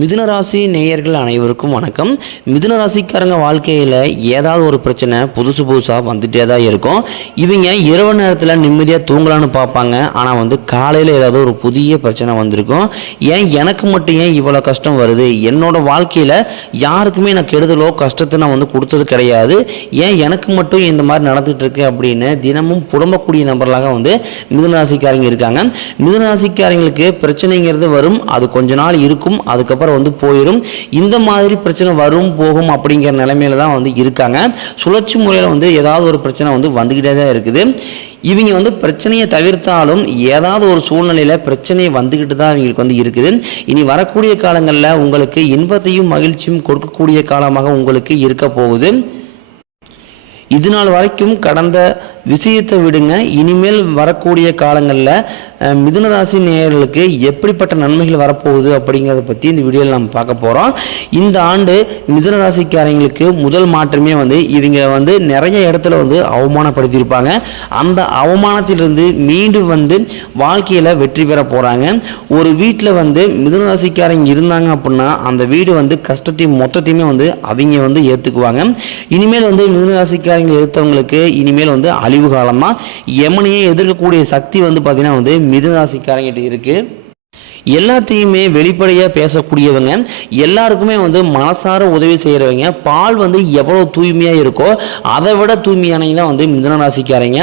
மிதுனராசி நேயர்கள் அனைவருக்கும் வணக்கம். மிதுனராசிக்காரங்க வாழ்க்கையில் ஏதாவது ஒரு பிரச்சனை புதுசு புதுசாக வந்துட்டே தான் இருக்கும். இவங்க இரவு நேரத்தில் நிம்மதியாக தூங்கலான்னு பார்ப்பாங்க. ஆனால் வந்து காலையில் ஏதாவது ஒரு புதிய பிரச்சனை வந்திருக்கும். ஏன் எனக்கு மட்டும் ஏன் இவ்வளோ கஷ்டம் வருது? என்னோட வாழ்க்கையில் யாருக்குமே நான் கெடுதலோ கஷ்டத்தை நான் வந்து கொடுத்தது கிடையாது. ஏன் எனக்கு மட்டும் இந்த மாதிரி நடந்துகிட்டு இருக்கு அப்படின்னு தினமும் புலம்பக்கூடிய நபர்களாக வந்து மிதுனராசிக்காரங்க இருக்காங்க. மிதுனராசிக்காரங்களுக்கு பிரச்சனைங்கிறது வரும். அது கொஞ்ச நாள் இருக்கும். அதுக்கப்புறம் வந்து போயிடும் இந்த மாதிரி பிரச்சனை வரும் போகும் அப்படிங்கிற நிலைமையில தான் வந்து இருக்காங்க. சுழற்சி முறையில் வந்து ஏதாவது ஒரு பிரச்சனை வந்து வந்துக்கிட்டே தான் இருக்குது. இவங்க வந்து பிரச்சனையை தவிர்த்தாலும் ஏதாவது ஒரு சூழ்நிலையில் பிரச்சனை வந்துக்கிட்டு தான் இவங்களுக்கு வந்து இருக்குது. இனி வரக்கூடிய காலங்களில் உங்களுக்கு இன்பத்தையும் மகிழ்ச்சியும் கொடுக்கக்கூடிய காலமாக உங்களுக்கு இருக்க போகுது. இது நாள் வரைக்கும் கடந்த விஷயத்தை விடுங்க. இனிமேல் வரக்கூடிய காலங்களில் மிதுனராசி நேயர்களுக்கு எப்படிப்பட்ட நன்மைகள் வரப்போகுது அப்படிங்கிறத பற்றி இந்த வீடியோவில் நம்ம பார்க்க போகிறோம் இந்த ஆண்டு மிதுனராசிக்காரங்களுக்கு முதல் மாற்றமே வந்து இவங்க வந்து நிறைய இடத்துல வந்து அவமானப்படுத்தியிருப்பாங்க. அந்த அவமானத்திலிருந்து மீண்டும் வந்து வாழ்க்கையில் வெற்றி பெற போகிறாங்க ஒரு வீட்டில் வந்து மிதுனராசிக்காரங்க இருந்தாங்க அப்படின்னா அந்த வீடு வந்து கஷ்டத்தையும் மொத்தத்தையுமே வந்து அவங்க வந்து ஏற்றுக்குவாங்க இனிமேல் வந்து மிதுனராசிக்காரங்க ராசிக்காரங்க எதிர்த்தவங்களுக்கு இனிமேல் வந்து அழிவு காலம் தான் எதிர்க்கக்கூடிய சக்தி வந்து பார்த்திங்கன்னா வந்து மிதுராசிக்காரங்கிட்ட இருக்குது எல்லாத்தையுமே வெளிப்படையாக பேசக்கூடியவங்க எல்லாருக்குமே வந்து மனசார உதவி செய்கிறவங்க பால் வந்து எவ்வளோ தூய்மையாக இருக்கோ அதை விட தூய்மையானவங்க தான் வந்து மிதன ராசிக்காரங்க.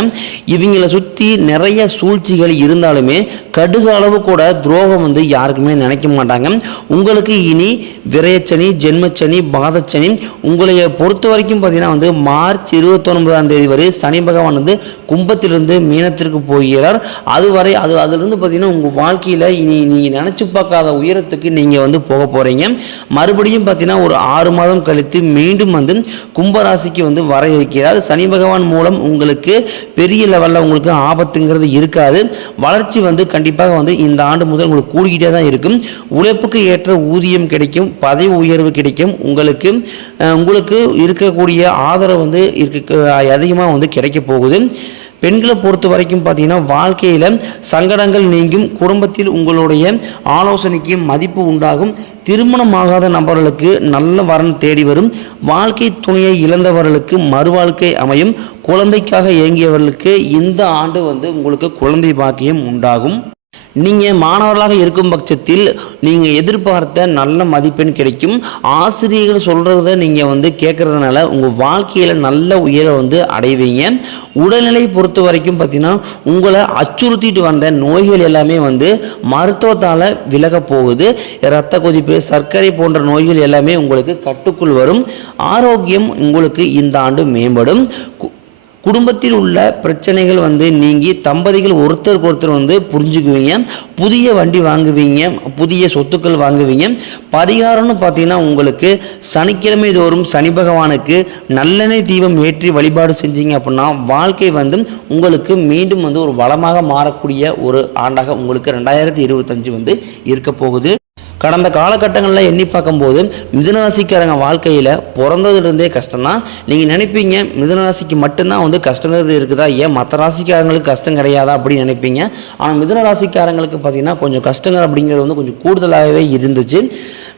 இவங்களை சுற்றி நிறைய சூழ்ச்சிகள் இருந்தாலுமே கடுகு அளவு கூட துரோகம் வந்து யாருக்குமே நினைக்க மாட்டாங்க. உங்களுக்கு இனி விரயச்சனி ஜென்மச்சனி பாதச்சனி உங்களை பொறுத்த வரைக்கும் பார்த்தீங்கன்னா வந்து மார்ச் இருபத்தொன்பதாம் தேதி வரை சனி பகவான் வந்து கும்பத்திலிருந்து மீனத்திற்கு போகிறார். அதுவரை அது அதிலிருந்து பார்த்தீங்கன்னா உங்கள் வாழ்க்கையில் இனி நீங்கள் நினச்சி பார்க்காத உயரத்துக்கு நீங்கள் வந்து போக போகிறீங்க மறுபடியும் பார்த்தீங்கன்னா ஒரு ஆறு மாதம் கழித்து மீண்டும் வந்து கும்பராசிக்கு வந்து வர இருக்கிறார். சனி பகவான் மூலம் உங்களுக்கு பெரிய லெவலில் உங்களுக்கு ஆபத்துங்கிறது இருக்காது. வளர்ச்சி வந்து கண்டிப்பாக வந்து இந்த ஆண்டு முதல் உங்களுக்கு கூடிக்கிட்டே தான் இருக்கும். உழைப்புக்கு ஏற்ற ஊதியம் கிடைக்கும் பதவி உயர்வு கிடைக்கும். உங்களுக்கு உங்களுக்கு இருக்கக்கூடிய ஆதரவு வந்து இருக்க அதிகமாக வந்து கிடைக்க போகுது. பெண்களை பொறுத்த வரைக்கும் பார்த்தீங்கன்னா வாழ்க்கையில் சங்கடங்கள் நீங்கும் குடும்பத்தில் உங்களுடைய ஆலோசனைக்கு மதிப்பு உண்டாகும். திருமணமாகாத நபர்களுக்கு நல்ல வரன் தேடி வரும். வாழ்க்கை துணையை இழந்தவர்களுக்கு மறுவாழ்க்கை அமையும். குழந்தைக்காக இயங்கியவர்களுக்கு இந்த ஆண்டு வந்து உங்களுக்கு குழந்தை பாக்கியம் உண்டாகும். நீங்கள் மாணவர்களாக இருக்கும் பட்சத்தில் நீங்கள் எதிர்பார்த்த நல்ல மதிப்பெண் கிடைக்கும். ஆசிரியர்கள் சொல்கிறத நீங்கள் வந்து கேட்குறதுனால உங்கள் வாழ்க்கையில் நல்ல உயரை வந்து அடைவீங்க. உடல்நிலை பொறுத்த வரைக்கும் பார்த்தீங்கன்னா உங்களை அச்சுறுத்திட்டு வந்த நோய்கள் எல்லாமே வந்து மருத்துவத்தால் விலக போகுது. இரத்த கொதிப்பு சர்க்கரை போன்ற நோய்கள் எல்லாமே உங்களுக்கு கட்டுக்குள் வரும். ஆரோக்கியம் உங்களுக்கு இந்த ஆண்டு மேம்படும். கு- குடும்பத்தில் உள்ள பிரச்சனைகள் வந்து நீங்கி தம்பதிகள் ஒருத்தருக்கு ஒருத்தர் வந்து புரிஞ்சுக்குவீங்க. புதிய வண்டி வாங்குவீங்க. புதிய சொத்துக்கள் வாங்குவீங்க. பரிகாரம்னு பார்த்தீங்கன்னா உங்களுக்கு சனிக்கிழமை தோறும் சனி பகவானுக்கு நல்லெண்ணெய் தீபம் ஏற்றி வழிபாடு செஞ்சீங்க அப்படின்னா வாழ்க்கை வந்து உங்களுக்கு மீண்டும் வந்து ஒரு வளமாக மாறக்கூடிய ஒரு ஆண்டாக உங்களுக்கு ரெண்டாயிரத்தி இருபத்தஞ்சு வந்து இருக்க போகுது. கடந்த காலகட்டங்களில் எண்ணி பார்க்கும்போது மிதுனராசிக்காரங்க வாழ்க்கையில் பிறந்ததுலேருந்தே கஷ்டம்தான். நீங்கள் நினைப்பீங்க மிதுனராசிக்கு மட்டும்தான் வந்து கஷ்டங்கிறது இருக்குதா? ஏன் மற்ற ராசிக்காரங்களுக்கு கஷ்டம் கிடையாதா அப்படின்னு நினைப்பீங்க. ஆனால் மிதுன ராசிக்காரங்களுக்கு பார்த்தீங்கன்னா கொஞ்சம் கஷ்டங்கள் அப்படிங்கிறது வந்து கொஞ்சம் கூடுதலாகவே இருந்துச்சு.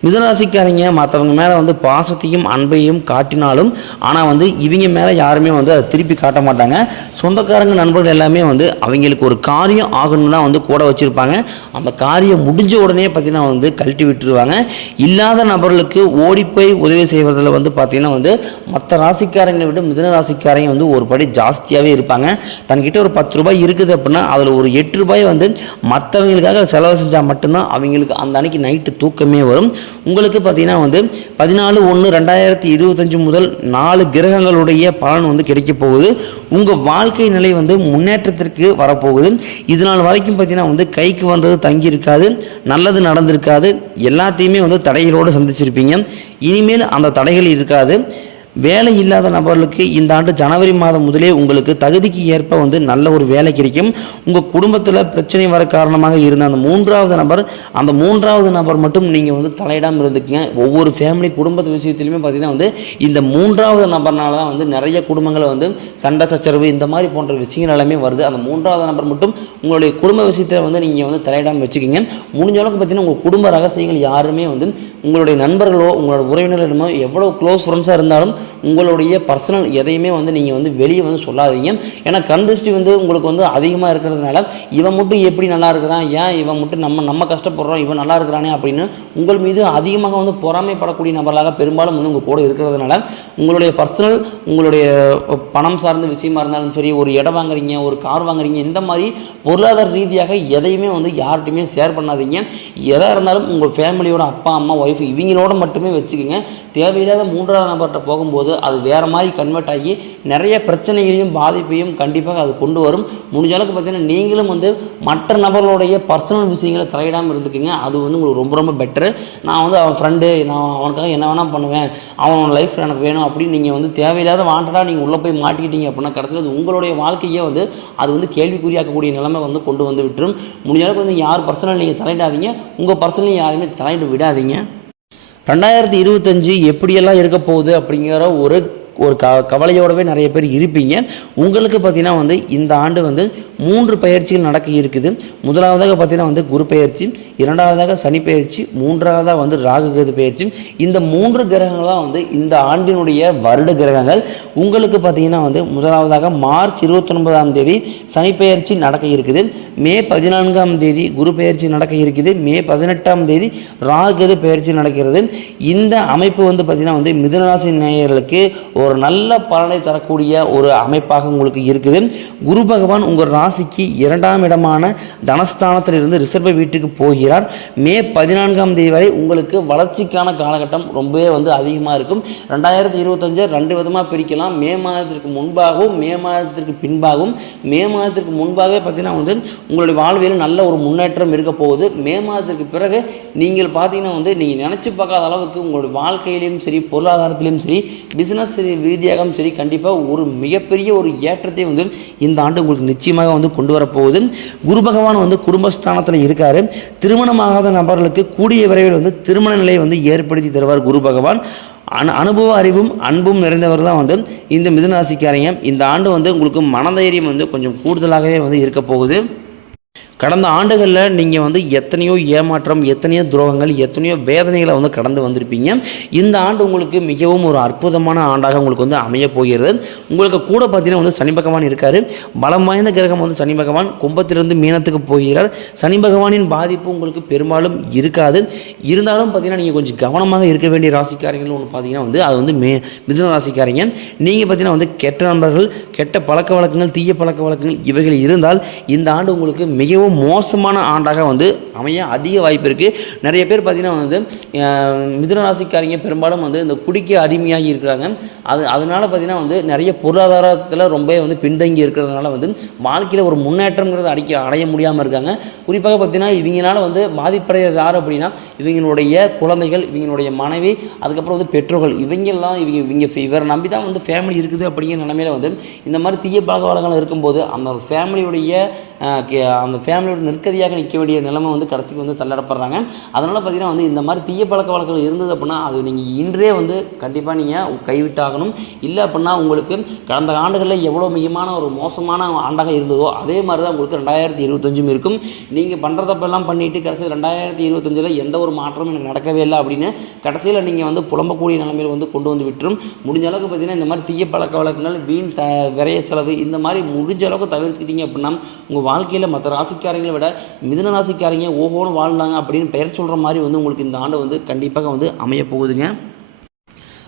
மிதுனராசிக்காரங்க மற்றவங்க மேலே வந்து பாசத்தையும் அன்பையும் காட்டினாலும் ஆனால் வந்து இவங்க மேலே யாருமே வந்து அதை திருப்பி காட்ட மாட்டாங்க. சொந்தக்காரங்க நண்பர்கள் எல்லாமே வந்து அவங்களுக்கு ஒரு காரியம் ஆகணும்னு தான் வந்து கூட வச்சுருப்பாங்க. அந்த காரியம் முடிஞ்ச உடனே பார்த்தீங்கன்னா வந்து கழட்டி விட்டுருவாங்க. இல்லாத நபர்களுக்கு ஓடிப்போய் உதவி செய்வதில் வந்து பார்த்திங்கன்னா வந்து மற்ற ராசிக்காரங்களை விட மிதுன ராசிக்காரங்க வந்து ஒரு படி ஜாஸ்தியாகவே இருப்பாங்க. தன்கிட்ட ஒரு பத்து ரூபாய் இருக்குது அப்படின்னா அதில் ஒரு எட்டு ரூபாய் வந்து மற்றவங்களுக்காக செலவு செஞ்சால் மட்டும்தான் அவங்களுக்கு அந்த அன்னைக்கு நைட்டு தூக்கமே வரும். உங்களுக்கு பார்த்தீங்கன்னா வந்து பதினாலு ஒன்று ரெண்டாயிரத்தி இருபத்தஞ்சு முதல் நாலு கிரகங்களுடைய பலன் வந்து கிடைக்க போகுது. உங்கள் வாழ்க்கை நிலை வந்து முன்னேற்றத்திற்கு வரப்போகுது. இது நாள் வரைக்கும் பார்த்தீங்கன்னா வந்து கைக்கு வந்தது தங்கி இருக்காது நல்லது நடந்திருக்காது. எல்லாத்தையுமே வந்து தடைகளோடு சந்திச்சிருப்பீங்க. இனிமேல் அந்த தடைகள் இருக்காது. வேலை இல்லாத நபர்களுக்கு இந்த ஆண்டு ஜனவரி மாதம் முதலே உங்களுக்கு தகுதிக்கு ஏற்ப வந்து நல்ல ஒரு வேலை கிடைக்கும். உங்கள் குடும்பத்தில் பிரச்சனை வர காரணமாக இருந்த அந்த மூன்றாவது நபர் அந்த மூன்றாவது நபர் மட்டும் நீங்கள் வந்து தலையிடாமல் இருந்துக்குங்க. ஒவ்வொரு ஃபேமிலி குடும்பத்து விஷயத்துலையுமே பார்த்தீங்கன்னா வந்து இந்த மூன்றாவது நபர்னால தான் வந்து நிறைய குடும்பங்களை வந்து சண்டை சச்சரவு இந்த மாதிரி போன்ற விஷயங்கள் எல்லாமே வருது. அந்த மூன்றாவது நபர் மட்டும் உங்களுடைய குடும்ப விஷயத்தில் வந்து நீங்கள் வந்து தலையிடாமல் வச்சுக்கிங்க. முடிஞ்ச அளவுக்கு பார்த்தீங்கன்னா உங்கள் குடும்ப ரகசியங்கள் யாருமே வந்து உங்களுடைய நண்பர்களோ உங்களோட உறவினர்களிடமோ எவ்வளோ க்ளோஸ் ஃப்ரெண்ட்ஸாக இருந்தாலும் உங்களுடைய பர்சனல் எதையுமே வந்து நீங்கள் வந்து வெளியே வந்து சொல்லாதீங்க. ஏன்னா கண் திருஷ்டி வந்து உங்களுக்கு வந்து அதிகமாக இருக்கிறதுனால இவன் மட்டும் எப்படி நல்லா இருக்கிறான்? ஏன் இவன் மட்டும் நம்ம நம்ம கஷ்டப்படுறோம்? இவன் நல்லா இருக்கிறானே அப்படின்னு உங்கள் மீது அதிகமாக வந்து பொறாமைப்படக்கூடிய நபர்களாக பெரும்பாலும் வந்து உங்கள் கூட இருக்கிறதுனால உங்களுடைய பர்சனல் உங்களுடைய பணம் சார்ந்த விஷயமா இருந்தாலும் சரி ஒரு இடம் வாங்குறீங்க ஒரு கார் வாங்குறீங்க இந்த மாதிரி பொருளாதார ரீதியாக எதையுமே வந்து யார்கிட்டையுமே ஷேர் பண்ணாதீங்க. எதாக இருந்தாலும் உங்கள் ஃபேமிலியோட அப்பா அம்மா ஒய்ஃப் இவங்களோட மட்டுமே வச்சுக்கோங்க. தேவையில்லாத மூன்றாவது நபர்கிட்ட போகும்போது அது வேறு மாதிரி கன்வெர்ட் ஆகி நிறைய பிரச்சனைகளையும் பாதிப்பையும் கண்டிப்பாக அது கொண்டு வரும். முடிஞ்ச அளவுக்கு பார்த்தீங்கன்னா நீங்களும் வந்து மற்ற நபர்களுடைய பர்சனல் விஷயங்களை தலையிடாமல் இருந்துக்குங்க. அது வந்து உங்களுக்கு ரொம்ப ரொம்ப பெட்ரு நான் வந்து அவன் ஃப்ரெண்டு நான் அவனுக்காக என்ன வேணால் பண்ணுவேன். அவனோட லைஃப் எனக்கு வேணும் அப்படின்னு நீங்கள் வந்து தேவையில்லாத வாண்டடாக நீங்கள் உள்ளே போய் மாட்டிக்கிட்டீங்க அப்படின்னா கடைசியில் அது உங்களுடைய வாழ்க்கையே வந்து அது வந்து கேள்விக்குறியாக்கக்கூடிய நிலைமை வந்து கொண்டு வந்து விட்டுரும். முடிஞ்ச அளவுக்கு வந்து யார் பர்சனல் நீங்கள் தலையிடாதீங்க. உங்கள் பர்சனல் யாருமே தலையிட விடாதீங்க. ரெண்டாயிரத்தி இருபத்தஞ்சு எப்படியெல்லாம் இருக்க போகுது அப்படிங்கிற ஒரு ஒரு க கவலையோடவே நிறைய பேர் இருப்பீங்க. உங்களுக்கு பார்த்தீங்கன்னா வந்து இந்த ஆண்டு வந்து மூன்று பயிற்சிகள் நடக்க இருக்குது. முதலாவதாக பார்த்தீங்கன்னா வந்து குரு பயிற்சி இரண்டாவதாக சனி பயிற்சி மூன்றாவதாக வந்து ராகு கேது பயிற்சி. இந்த மூன்று கிரகங்களாக வந்து இந்த ஆண்டினுடைய வருட கிரகங்கள். உங்களுக்கு பார்த்தீங்கன்னா வந்து முதலாவதாக மார்ச் இருபத்தொன்பதாம் தேதி சனி பயிற்சி நடக்க இருக்குது. மே பதினான்காம் தேதி குரு பயிற்சி நடக்க இருக்குது. மே பதினெட்டாம் தேதி ராகு கேது பயிற்சி நடக்கிறது. இந்த அமைப்பு வந்து பார்த்தீங்கன்னா வந்து மிதுனராசி நேயர்களுக்கு ஒரு நல்ல பலனை தரக்கூடிய ஒரு அமைப்பாக உங்களுக்கு இருக்குது. குரு பகவான் உங்கள் ராசிக்கு இரண்டாம் இடமான தனஸ்தானத்தில் இருந்து ரிசர்வ் வீட்டுக்கு போகிறார். மே பதினான்காம் தேதி வரை உங்களுக்கு வளர்ச்சிக்கான காலகட்டம் ரொம்பவே வந்து அதிகமாக இருக்கும். ரெண்டாயிரத்தி இருபத்தஞ்சு ரெண்டு விதமாக பிரிக்கலாம். மே மாதத்திற்கு முன்பாகவும் மே மாதத்திற்கு பின்பாகவும். மே மாதத்திற்கு முன்பாகவே பார்த்தீங்கன்னா வந்து உங்களுடைய வாழ்வியல் நல்ல ஒரு முன்னேற்றம் இருக்க போகுது. மே மாதத்திற்கு பிறகு நீங்கள் பார்த்தீங்கன்னா வந்து நீங்கள் நினச்சி பார்க்காத அளவுக்கு உங்களுடைய வாழ்க்கையிலையும் சரி பொருளாதாரத்திலையும் சரி பிஸ்னஸ் ரீதியாகவும் சரி கண்டிப்பாக ஒரு மிகப்பெரிய ஒரு ஏற்றத்தை வந்து இந்த ஆண்டு உங்களுக்கு நிச்சயமாக வந்து கொண்டு வரப்போகுது. குரு பகவான் வந்து குடும்பஸ்தானத்தில் இருக்கார். திருமணமாகாத நபர்களுக்கு கூடிய விரைவில் வந்து திருமண நிலையை வந்து ஏற்படுத்தி தருவார் குரு பகவான். அனு அனுபவ அறிவும் அன்பும் நிறைந்தவர் தான் வந்து இந்த மிதுனராசிக்காரங்க. இந்த ஆண்டு வந்து உங்களுக்கு மனதைரியம் வந்து கொஞ்சம் கூடுதலாகவே வந்து இருக்க போகுது. கடந்த ஆண்டுகளில் நீங்கள் வந்து எத்தனையோ ஏமாற்றம் எத்தனையோ துரோகங்கள் எத்தனையோ வேதனைகளை வந்து கடந்து வந்திருப்பீங்க. இந்த ஆண்டு உங்களுக்கு மிகவும் ஒரு அற்புதமான ஆண்டாக உங்களுக்கு வந்து அமைய போகிறது. உங்களுக்கு கூட பார்த்தீங்கன்னா வந்து சனி பகவான் இருக்கார். பலம் வாய்ந்த கிரகம் வந்து சனி பகவான் கும்பத்திலிருந்து மீனத்துக்கு போகிறார். சனி பகவானின் பாதிப்பு உங்களுக்கு பெரும்பாலும் இருக்காது. இருந்தாலும் பார்த்தீங்கன்னா நீங்கள் கொஞ்சம் கவனமாக இருக்க வேண்டிய ராசிக்காரங்கள் ஒன்று பார்த்தீங்கன்னா வந்து அது வந்து மே மிதுன ராசிக்காரங்க. நீங்கள் பார்த்தீங்கன்னா வந்து கெட்ட நண்பர்கள் கெட்ட பழக்க வழக்கங்கள் தீய பழக்க வழக்கங்கள் இவைகள் இருந்தால் இந்த ஆண்டு உங்களுக்கு மிகவும் மோசமான ஆண்டாக வந்து அமைய அதிக வாய்ப்பு இருக்குது நிறைய பேர் பார்த்தீங்கன்னா வந்து அஹ், மிதுன ராசிக்காரங்க பெரும்பாலும் வந்து இந்த குடிக்க அடிமையாகி இருக்கிறாங்க. அது அதனால பார்த்தீங்கன்னா வந்து நிறைய பொருளாதாரத்தில் ரொம்ப வந்து பின்தங்கி இருக்கிறதுனால வந்து வாழ்க்கையில் ஒரு முன்னேற்றங்கிறது அடிக்க அடைய முடியாமல் இருக்காங்க. குறிப்பாக பார்த்தீங்கன்னா இவங்களால வந்து பாதிப்படைகிறது யார் அப்படின்னா இவங்களுடைய குழந்தைகள் இவங்களுடைய மனைவி அதுக்கப்புறம் வந்து பெற்றோர்கள். இவங்கெல்லாம் இவங்க இவங்க இவரை நம்பி தான் வந்து ஃபேமிலி இருக்குது அப்படிங்கிற நிலமையில வந்து இந்த மாதிரி தீய பழக்க வழக்கங்கள் இருக்கும்போது அந்த ஃபேமிலியுடைய அந்த ஃபே ஃபேமிலியோட நெருக்கதியாக நிற்க வேண்டிய நிலைமை வந்து கடைசிக்கு வந்து தள்ளடப்படுறாங்க அதனால் பார்த்தீங்கன்னா வந்து இந்த மாதிரி தீய பழக்க வழக்கங்கள் இருந்தது அப்படின்னா அது நீங்கள் இன்றே வந்து கண்டிப்பாக நீங்கள் கைவிட்டாகணும். இல்லை அப்படின்னா உங்களுக்கு கடந்த ஆண்டுகளில் எவ்வளோ மிகமான ஒரு மோசமான ஆண்டாக இருந்ததோ அதே மாதிரி தான் உங்களுக்கு ரெண்டாயிரத்தி இருபத்தஞ்சும் இருக்கும். நீங்கள் பண்ணுறதப்பெல்லாம் பண்ணிவிட்டு கடைசியில் ரெண்டாயிரத்தி இருபத்தஞ்சில் எந்த ஒரு மாற்றமும் எனக்கு நடக்கவே இல்லை அப்படின்னு கடைசியில் நீங்கள் வந்து புலம்பக்கூடிய நிலைமையில் வந்து கொண்டு வந்து விட்டுரும். முடிஞ்ச அளவுக்கு பார்த்தீங்கன்னா இந்த மாதிரி தீய பழக்க வழக்கங்கள் வீண் த விரைய செலவு இந்த மாதிரி முடிஞ்ச அளவுக்கு தவிர்த்துக்கிட்டீங்க அப்படின்னா உங்கள் வாழ்க்கையில் மற்ற ராசிக்காரங்களை விட மிதன ராசிக்காரங்க ஓஹோன்னு வாழ்ந்தாங்க அப்படின்னு பெயர் சொல்கிற மாதிரி வந்து உங்களுக்கு இந்த ஆண்டு வந்து கண்டிப்பாக வந்து அமைய போகுதுங்க.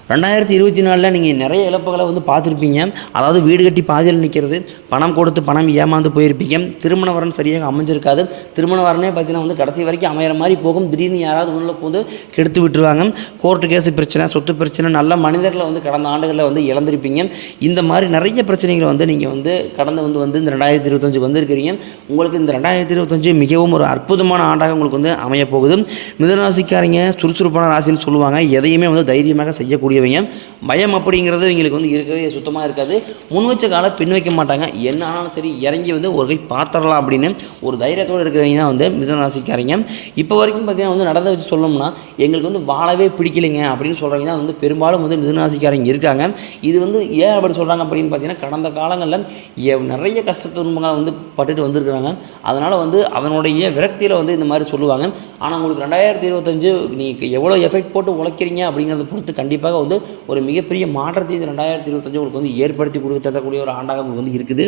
ரெண்டாயிரத்தி இருபத்தி நாலில் நீங்கள் நிறைய இழப்புகளை வந்து பார்த்துருப்பீங்க. அதாவது வீடு கட்டி பாதியில் நிற்கிறது பணம் கொடுத்து பணம் ஏமாந்து போயிருப்பீங்க. திருமண வரன் சரியாக அமைஞ்சிருக்காது. திருமண வரனே பார்த்தீங்கன்னா வந்து கடைசி வரைக்கும் அமையிற மாதிரி போகும். திடீர்னு யாராவது உள்ள போது கெடுத்து விட்டுருவாங்க. கோர்ட்டு கேஸு பிரச்சனை சொத்து பிரச்சனை நல்ல மனிதர்களை வந்து கடந்த ஆண்டுகளில் வந்து இழந்திருப்பீங்க. இந்த மாதிரி நிறைய பிரச்சனைகளை வந்து நீங்கள் வந்து கடந்து வந்து வந்து இந்த ரெண்டாயிரத்தி இருபத்தஞ்சி வந்திருக்கிறீங்க. உங்களுக்கு இந்த ரெண்டாயிரத்தி இருபத்தஞ்சு மிகவும் ஒரு அற்புதமான ஆண்டாக உங்களுக்கு வந்து அமைய போகுது மிதனராசிக்காரங்க சுறுசுறுப்பான ராசின்னு சொல்லுவாங்க. எதையுமே வந்து தைரியமாக செய்யக்கூடிய இருக்கக்கூடியவங்க பயம் அப்படிங்கிறது இவங்களுக்கு வந்து இருக்கவே சுத்தமாக இருக்காது. முன் வச்ச காலை பின் வைக்க மாட்டாங்க. என்ன ஆனாலும் சரி இறங்கி வந்து ஒரு கை பார்த்துடலாம் அப்படின்னு ஒரு தைரியத்தோடு இருக்கிறவங்க தான் வந்து மிதனராசிக்காரங்க இப்போ வரைக்கும் பார்த்தீங்கன்னா வந்து நடந்த வச்சு சொல்லணும்னா எங்களுக்கு வந்து வாழவே பிடிக்கலைங்க அப்படின்னு சொல்கிறவங்க தான் வந்து பெரும்பாலும் வந்து மிதனராசிக்காரங்க இருக்காங்க. இது வந்து ஏன் அப்படி சொல்கிறாங்க அப்படின்னு பார்த்தீங்கன்னா கடந்த காலங்களில் எ- நிறைய கஷ்ட துன்பங்களை வந்து பட்டுட்டு வந்திருக்கிறாங்க. அதனால் வந்து அதனுடைய விரக்தியில் வந்து இந்த மாதிரி சொல்லுவாங்க. ஆனால் உங்களுக்கு ரெண்டாயிரத்தி இருபத்தஞ்சு நீங்கள் எவ்வளோ எஃபெக்ட் போட்டு உழைக்கிறீங்க அப்படிங்கிறத பொறுத்து கண்டிப்பாக வந்து ஒரு மிகப்பெரிய மாற்றத்தை இது ரெண்டாயிரத்தி இருபத்தஞ்சு உங்களுக்கு வந்து ஏற்படுத்தி கொடுக்க தரக்கூடிய ஒரு ஆண்டாக உங்களுக்கு வந்து இருக்குது.